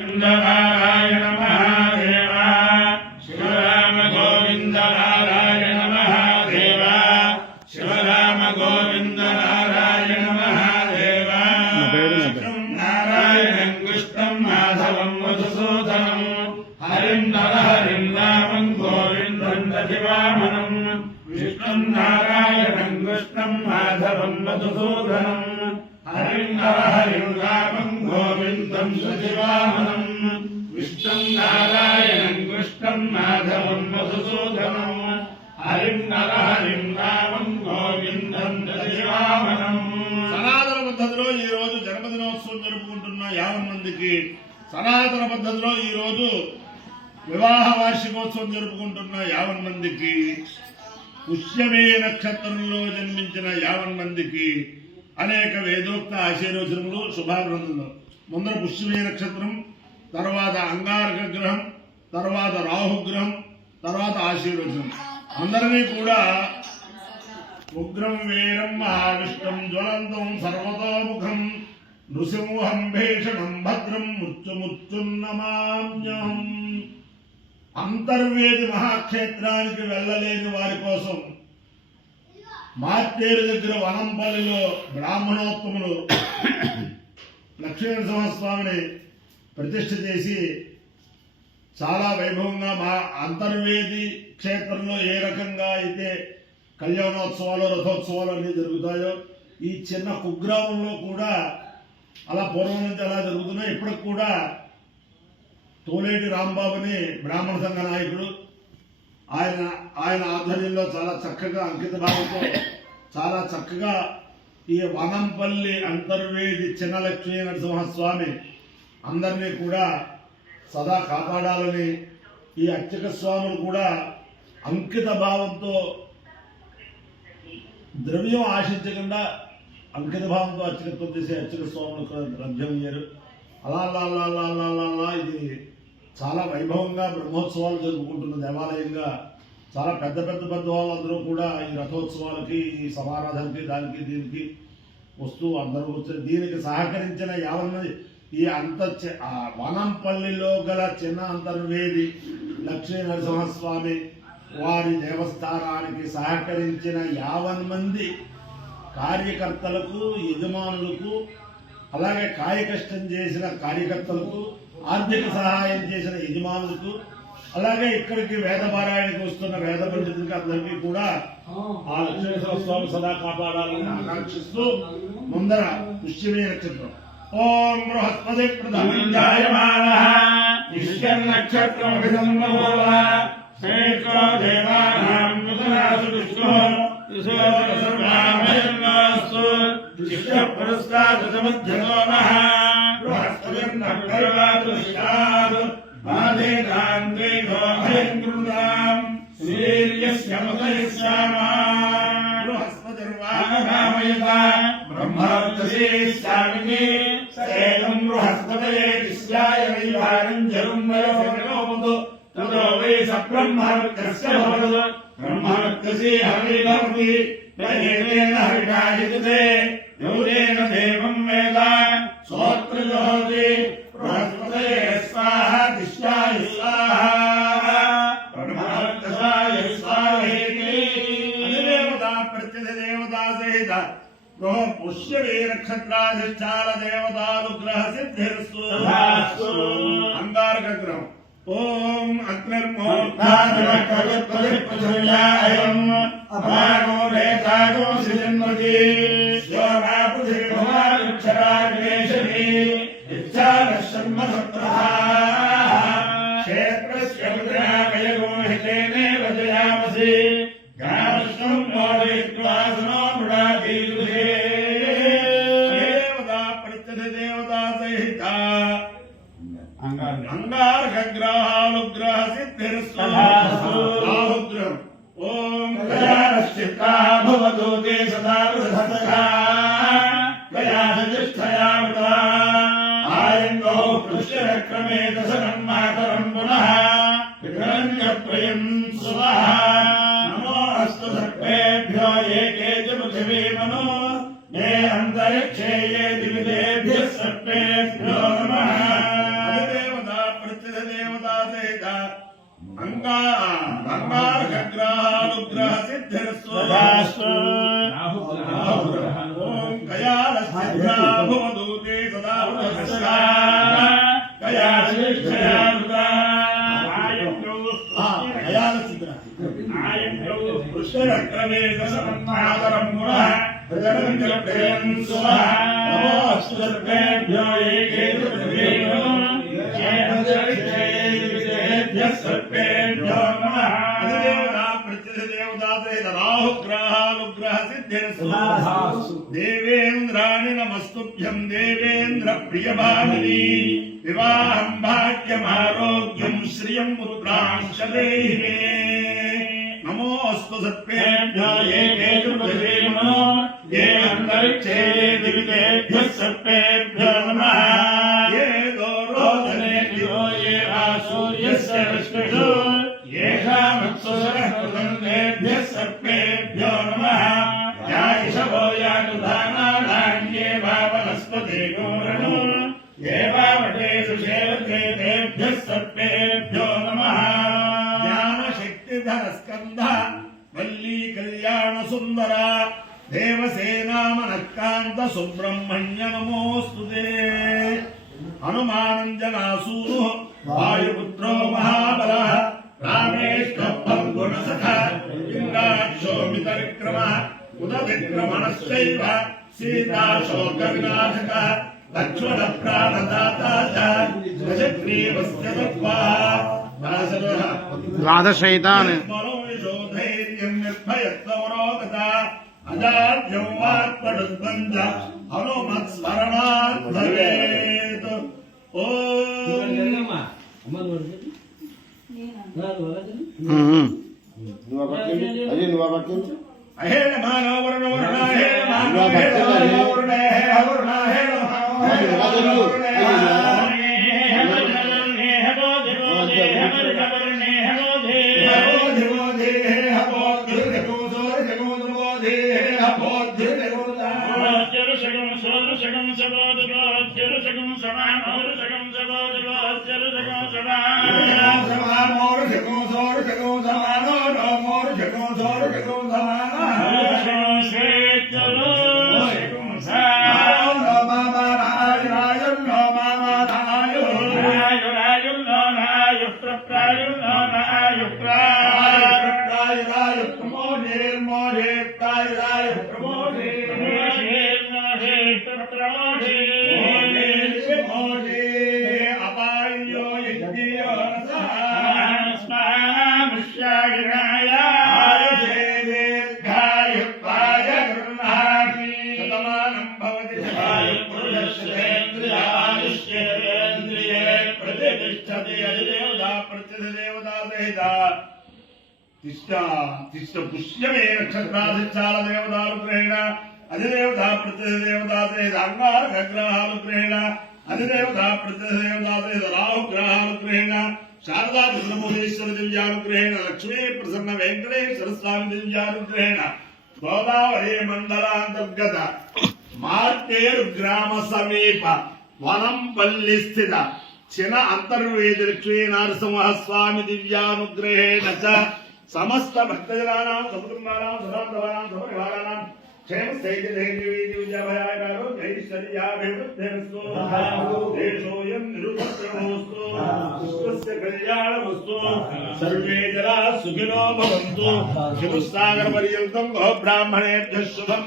नारायण महादेव शिवराम गोविंद नारायण महादेव शिवराम गोविंद नारायण महादेव नारायणं कृष्णं माधवं मधुसूदनं हरिं नरहरिं रामं गोविन्दं दधिवामनं विष्णुं नारायणं कृष्णं माधवं मधुसूदनं हरिं नरहरिं रामं गोविन्दं दधिवामनं विष्णुं नारायणं कृष्णं माधवं मधुसूदनं हरिं नरहरिं रामं गोविन्दं दधिवामनं। సనాతన పద్ధతిలో ఈ రోజు జన్మదినోత్సవం జరుపుకుంటున్న 50 మందికి, సనాతన పద్ధతిలో ఈ రోజు వివాహ వార్షికోత్సవం జరుపుకుంటున్న 50 మందికి, పుష్యమే నక్షత్రంలో జన్మించిన 50 మందికి అనేక వేదోక్త ఆశీర్వచనములు శుభాభినందనలు. ముందర పుష్యమే నక్షత్రం, తర్వాత అంగారక గ్రహం, తర్వాత రాహుగ్రహం, తర్వాత ఆశీర్వచనం. అందరినీ కూడా ఉగ్రం వీరం మహావిష్ణం జ్వలంతం సర్వతోముఖం నృసింహం భీషణం భద్రం మృత్యుముత్యున్నమామ్యహం. అంతర్వేది మహాక్షేత్రానికి వెళ్ళలేని వారి కోసం మార్టేరు దగ్గర వనంపల్లిలో బ్రాహ్మణోత్తములు లక్ష్మీనరసింహస్వామిని ప్రతిష్ఠ చేసి చాలా వైభవంగా మా అంతర్వేది క్షేత్రంలో ఏ రకంగా అయితే కళ్యాణోత్సవాలు రథోత్సవాలు అన్నీ జరుగుతాయో ఈ చిన్న కుగ్రామంలో కూడా అలా పూర్వం నుంచి అలా జరుగుతున్నాయి. ఇప్పటికి కూడా తోలేటి రాంబాబుని బ్రాహ్మణ సంఘ నాయకుడు, ఆయన ఆధ్వర్యంలో చాలా చక్కగా అంకిత భావంతో చాలా చక్కగా ఈ వనంపల్లి అంతర్వేది చిన్న లక్ష్మీ నరసింహస్వామి అందరినీ కూడా సదా కాపాడాలని, ఈ అర్చక స్వాములు కూడా అంకిత భావంతో ద్రవ్యం ఆశించకుండా అంకిత భావంతో అర్చకత్వం చేసే అర్చక స్వాములు లభ్యమయ్యారు. అలా అలా అలా అలా అలా అలా అలా ఇది చాలా వైభవంగా బ్రహ్మోత్సవాలు జరుపుకుంటున్న దేవాలయంగా చాలా పెద్ద పెద్ద పెద్ద వాళ్ళందరూ కూడా ఈ రథోత్సవాలకి, ఈ సమారాధనకి, దానికి దీనికి వస్తూ అందరూ వచ్చారు. దీనికి సహకరించిన 50 మంది ఈ వనంపల్లిలో గల చిన్న అంతర్వేది లక్ష్మీ నరసింహస్వామి వారి దేవస్థానానికి సహకరించిన 50 మంది కార్యకర్తలకు, యజమానులకు, అలాగే కాయకష్టం చేసిన కార్యకర్తలకు, ఆర్థిక సహాయం చేసిన యజమానులకు, అలాగే ఇక్కడికి వేదపారాయణకి వస్తున్న వేద పండితులకి అందరికీ కూడా ఆ లక్ష్మీనరసింహస్వామి సదా కాపాడాలని ఆకాంక్షిస్తూ ముందర పుష్యమే నక్షత్రం ఓం బృహస్పతి ప్రథమజాయమానః పుష్యం నక్షత్రం విసంభవ శ్రేష్ఠో దేవానాం నూతనాసు విష్ణుః యుసోదరసర్వామయన్నాస్తు పుష్య పురస్కారమధ్యమో నః బృహస్పతిర్నః ఆదేదాంద్రేదో భయంకృతాం సూర్యస్య మదయస్యామా బృహస్పతిర్వాగమయత బ్రహ్మవర్చసేస్యామిని సేనం బృహస్పతయే విశ్యాయ వైవారం జరుం వయోనోముదు తదో వై సబ్రహ్మవర్చస్య భవదు బ్రహ్మవర్చసే హవై భవతి తయేన హరికాయతే యౌరేణ దేవం వేద సోత్రజోతి బృహస్పతయే స్వాహ దిశ్యాయ స్వాహ బ్రహ్మవర్చసాయ స్వాహేతి అధిదేవతా ప్రత్యధిదేవతా సహిత పుష్యమే నక్షత్రాధిష్టాన దేవతానుగ్రహ సిద్ధిర్స్తు అంగారక గ్రహం ఓం అగ్నిర్మోర్ధానమకవిపదిపృథివ్యాయం అపాగో రేతాగో సిజన్మతి స్వరాపృథిర్భవాక్షరాగ్రేషణి ఇచ్ఛానశర్మసప్రభా క్షేత్రస్య ముద్రామయగోహితేనే వజయామసి గ్రామస్వం మోదయిత్వా సనో మృడాదీరుషే దేవతా ప్రత్యధిదేవతా సహిత అంగారక గ్రహానుగ్రహ సిద్ధిర్స్తు రాహుగ్రహం ఓం గయానశ్చిత్తా భవతు తే సదా వృధతః గయాధిష్ఠయామృతా ఆయంగో పుష్యక్రమే దశనం మాతరం పునః విక్రమ్యప్రయం సువః నమో అస్తు సర్వేభ్యో ఏకే చ పృథివీ మనో నే అంతరిక్షే ఏ దివిదేభ్యः సర్వేభ్యో నమః అంగారగ్రహానుగ్రహ సిద్ధిర్స్వధాస్తు ఓం కయాలసిద్ధ్యా భవదూతే సదా కయాలసిద్ధ్యా కృష్ణరక్రమే దశమన్నాదరం పునః ప్రజలంజప్రేయం సుమః నమోऽस्तु సర్వేభ్యో ఏకేషు పృథివీలో జయదేభ్యః సర్వేభ్యో నమః అధిదేవతా ప్రత్యధిదేవతా సహిత రాహుగ్రహానుగ్రహ సిద్ధిర్స్వధాస్తు దేవేంద్రాణి నమస్తుభ్యం దేవేంద్ర ప్రియభామిని వివాహం భాగ్యమారోగ్యం శ్రియం పుత్రాంశ దేహి మే నమోऽस्तु సర్వేభ్యో ఏకేషు పృథివీలో ये अंतरिक्षे दिवितेभ्यः सर्वेभ्यो नमः ये दोरोदने दिवो ये सूर्यस्य रश्मिषु येषामत्सुरः कृतन्तेभ्यः सर्वेभ्यो नमः यायिषवो यानुधानानान्ये वा वनस्पतिगोरणो ये वावटेषु सेवते तेभ्यः सर्वेभ्यो नमः ज्ञानशक्तिधरस्कन्ध वल्ली कल्याणसुन्दर देवसेनामनक्कान्त सुब्रह्मण्य नमोऽस्तुते हनुमानञ्जनासूनुः वायुपुत्रो महाबलः रामेष्टः फल्गुणसखः इन्द्राक्षोमितविक्रमः उदविक्रमणश्चैव सीताशोकविनाशकः लक्ष्मणप्राणदाता च दशग्रीवस्य द्वादशैतान् मनोयशोधैर्यं निर्भयत्वमनोगता अजाड्यं वाक्पटुत्वञ्च हनुमत्स्मरणात् भवेत् ॐ अहेण मानववर्णवर्णाय मानवेण मानववर्णाय पुष्यमे नक्षत्राधिष्ठान देवतानुग्रहेण अधिदेवता प्रतिदेवता सहित अंगारग्रहानुग्रहेण अधिदेवता प्रतिदेवता सहित राहुग्रहानुग्रहेण शारदा चंद्रमौळीश्वर दिव्यानुग्रहेण लक्ष्मी प्रसन्न वेंकटेश्वर स्वामी दिव्यानुग्रहेण गोदावरी मंडलांतर्गत मार्केर ग्राम समीप वनंपल्ली स्थित चिन अंतर्वेद लक्ष्मी नरसिंह स्वामी दिव्यानुग्रहेण च समस्त भक्तजनानां सकुटुंबानां सदान्तवानां सपरिवाराणां क्षेम स्थैर्य धैर्य विजयाभयारोग्य ऐश्वर्याभिवृद्धिरस्तु देशोऽयं निरुपद्रवोऽस्तु विश्वस्य कल्याणमस्तु सर्वे जनाः सुखिनो भवन्तु चतुस्सागरपर्यन्तं गो ब्राह्मणेभ्यः शुभं